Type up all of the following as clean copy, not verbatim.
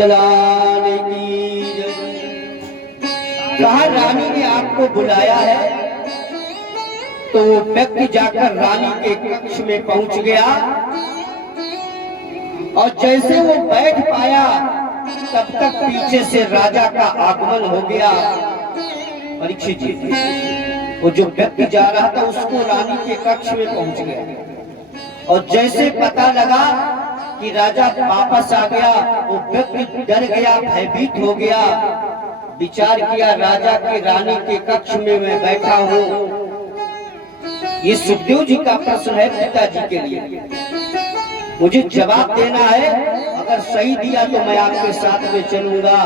सीतलाल की जय। कहा रानी ने आपको बुलाया है। तो वो व्यक्ति जाकर रानी के कक्ष में पहुंच गया और जैसे वो बैठ पाया तब तक पीछे से राजा का आगमन हो गया। परीक्षित जी, वो जो व्यक्ति जा रहा था उसको रानी के कक्ष में पहुंच गया और जैसे पता लगा कि राजा वापस आ गया, वो व्यक्ति डर गया, भयभीत हो गया। विचार किया राजा की रानी के कक्ष में मैं बैठा हूँ। ये सुखदेव जी का प्रश्न है पिताजी के लिए, मुझे जवाब देना है। अगर सही दिया तो मैं आपके साथ में चलूंगा।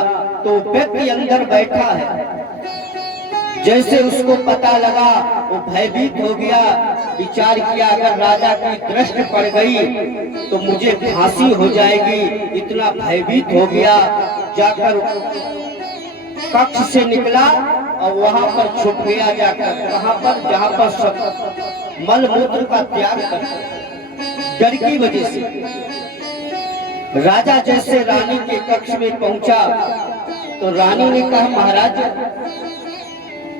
तो व्यक्ति अंदर बैठा है। जैसे उसको पता लगा वो भयभीत हो गया। विचार किया अगर राजा की दृष्टि पड़ गई तो मुझे फांसी हो जाएगी। इतना भयभीत हो गया। जाकर कक्ष से निकला और वहां पर छुप गया। जाकर कहां पर, जहां पर मल मूत्र का त्याग कर डर की वजह से। राजा जैसे रानी के कक्ष में पहुंचा तो रानी ने कहा महाराज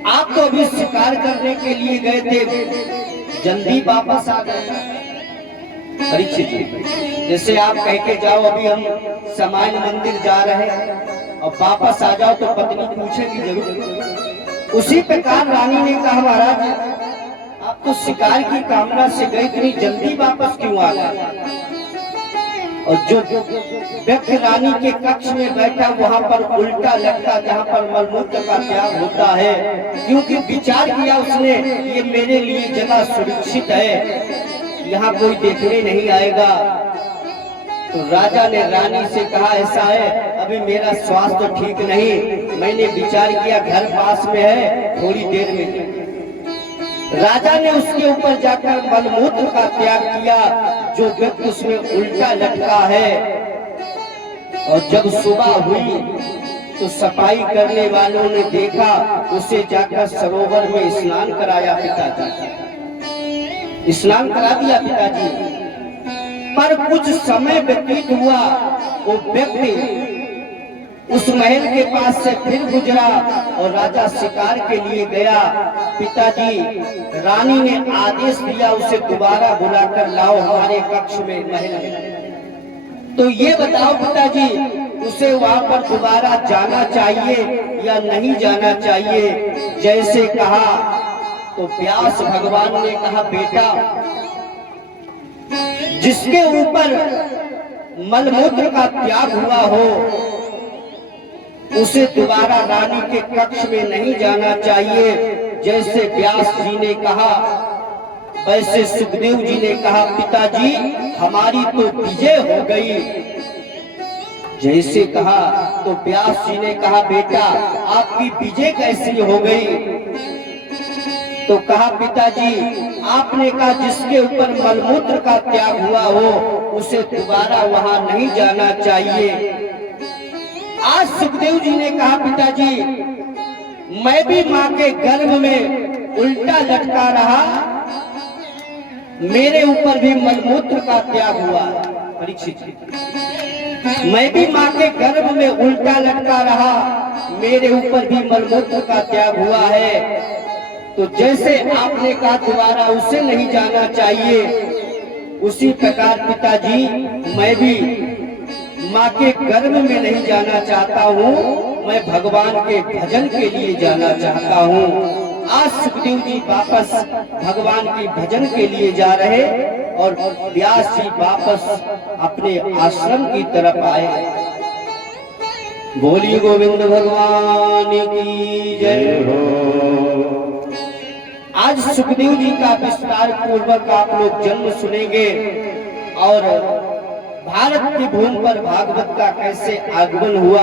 आप तो अभी शिकार करने के लिए गए थे, जल्दी वापस आ गए। परीक्षित जी, जैसे आप कह के जाओ अभी हम समाज मंदिर जा रहे हैं और वापस आ जाओ तो पत्नी पूछेगी जरूर। उसी प्रकार रानी ने कहा महाराज आप तो शिकार की कामना से गए, इतनी जल्दी वापस क्यों आ गए। और जो व्यक्ति रानी के कक्ष में बैठा वहां पर उल्टा लटका, जहां पर मलमूत्र का त्याग होता है, क्योंकि विचार किया उसने ये मेरे लिए जगह सुरक्षित है, यहाँ कोई देखने नहीं आएगा। तो राजा ने रानी से कहा ऐसा है अभी मेरा स्वास्थ्य ठीक नहीं, मैंने विचार किया घर पास में है, थोड़ी देर में। राजा ने उसके ऊपर जाकर मलमूत्र का त्याग किया। जो व्यक्ति उसमें उल्टा लटका है और जब सुबह हुई तो सफाई करने वालों ने देखा, उसे जाकर सरोवर में स्नान कराया पिताजी, स्नान करा दिया पिताजी। पर कुछ समय व्यतीत हुआ, वो व्यक्ति उस महल के पास से फिर गुजरा और राजा शिकार के लिए गया। पिताजी रानी ने आदेश दिया उसे दोबारा बुलाकर लाओ हमारे कक्ष में, महल में। तो ये बताओ पिताजी उसे वहां पर दोबारा जाना चाहिए या नहीं जाना चाहिए। जैसे कहा तो व्यास भगवान ने कहा बेटा जिसके ऊपर मलमूत्र का त्याग हुआ हो उसे दोबारा रानी के कक्ष में नहीं जाना चाहिए। जैसे व्यास जी ने कहा वैसे सुखदेव जी ने कहा पिताजी हमारी तो विजय हो गई। जैसे कहा तो व्यास जी ने कहा बेटा आपकी विजय कैसी हो गई। तो कहा पिताजी आपने कहा जिसके ऊपर मलमूत्र का त्याग हुआ हो उसे दोबारा वहां नहीं जाना चाहिए। आज सुखदेव जी ने कहा पिताजी मैं भी मां के गर्भ में उल्टा लटका रहा, मेरे ऊपर भी मलमूत्र का त्याग हुआ। परीक्षित मैं भी मां के गर्भ में उल्टा लटका रहा, मेरे ऊपर भी मलमूत्र का त्याग हुआ है। तो जैसे आपने कहा दोबारा उसे नहीं जाना चाहिए, उसी प्रकार पिताजी मैं भी माँ के गर्भ में नहीं जाना चाहता हूँ, मैं भगवान के भजन के लिए जाना चाहता हूँ। आज सुखदेव जी वापस भगवान के भजन के लिए जा रहे और व्यास जी वापस अपने आश्रम की तरफ आए। बोलिए गोविंद भगवान की जय हो। आज सुखदेव जी का विस्तार पूर्वक आप लोग जन्म सुनेंगे और भारत की भूमि पर भागवत का कैसे आगमन हुआ,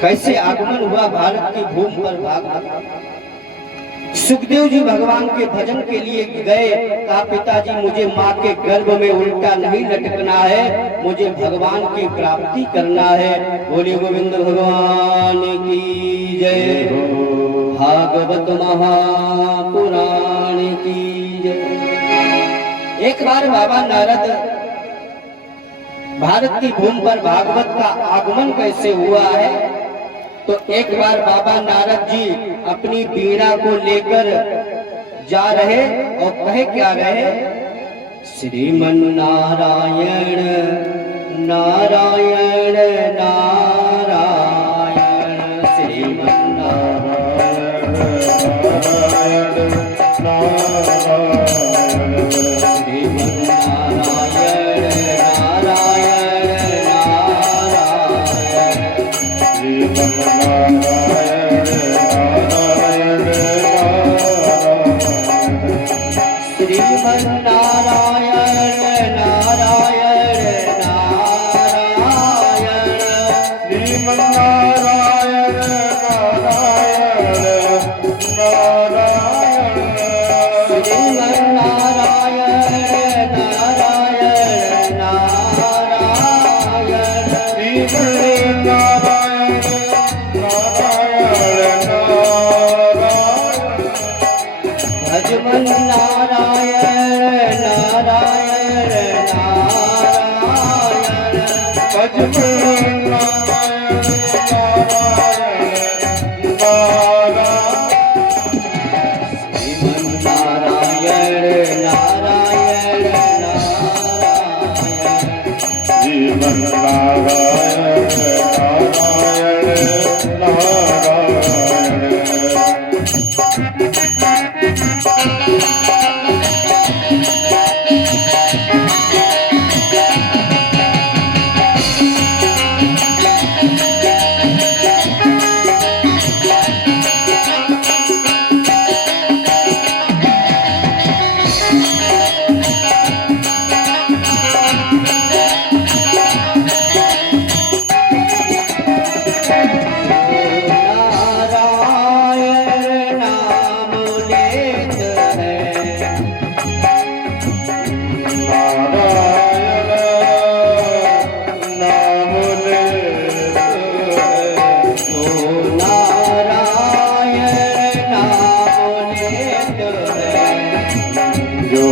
कैसे आगमन हुआ भारत की भूमि पर भागवत। सुखदेव जी भगवान के भजन के लिए गए, कहा पिताजी मुझे माँ के गर्भ में उल्टा नहीं लटकना है, मुझे भगवान की प्राप्ति करना है। बोलिए गोविंद भगवान की जय हो। भागवत महापुराण की जय। एक बार बाबा नारद भारत की भूमि पर भागवत का आगमन कैसे हुआ है, तो एक बार बाबा नारद जी अपनी बीड़ा को लेकर जा रहे और कहे क्या रहे, श्रीमन नारायण नारायण नारायण, श्रीमन नारायण नारायण, श्रीमन नारायण नारायण नारायण, श्रीमन नारायण नारायण नारायण, श्रीमन नारायण नारायण नारायण, श्रीमन नारायण नारायण नारायण, श्रीमन नारायण नारायण नारायण, श्रीमन नारायण नारायण नारायण, भजमन नारायण नारायण नारायण, भजमन नारायण नारायण नारायण, श्रीमन नारायण नारायण नारायण, श्रीमन नारायण नारायण नारायण नाम लेत है, नारायण नाम लेत है, तो नारायण नाम लेत है, जो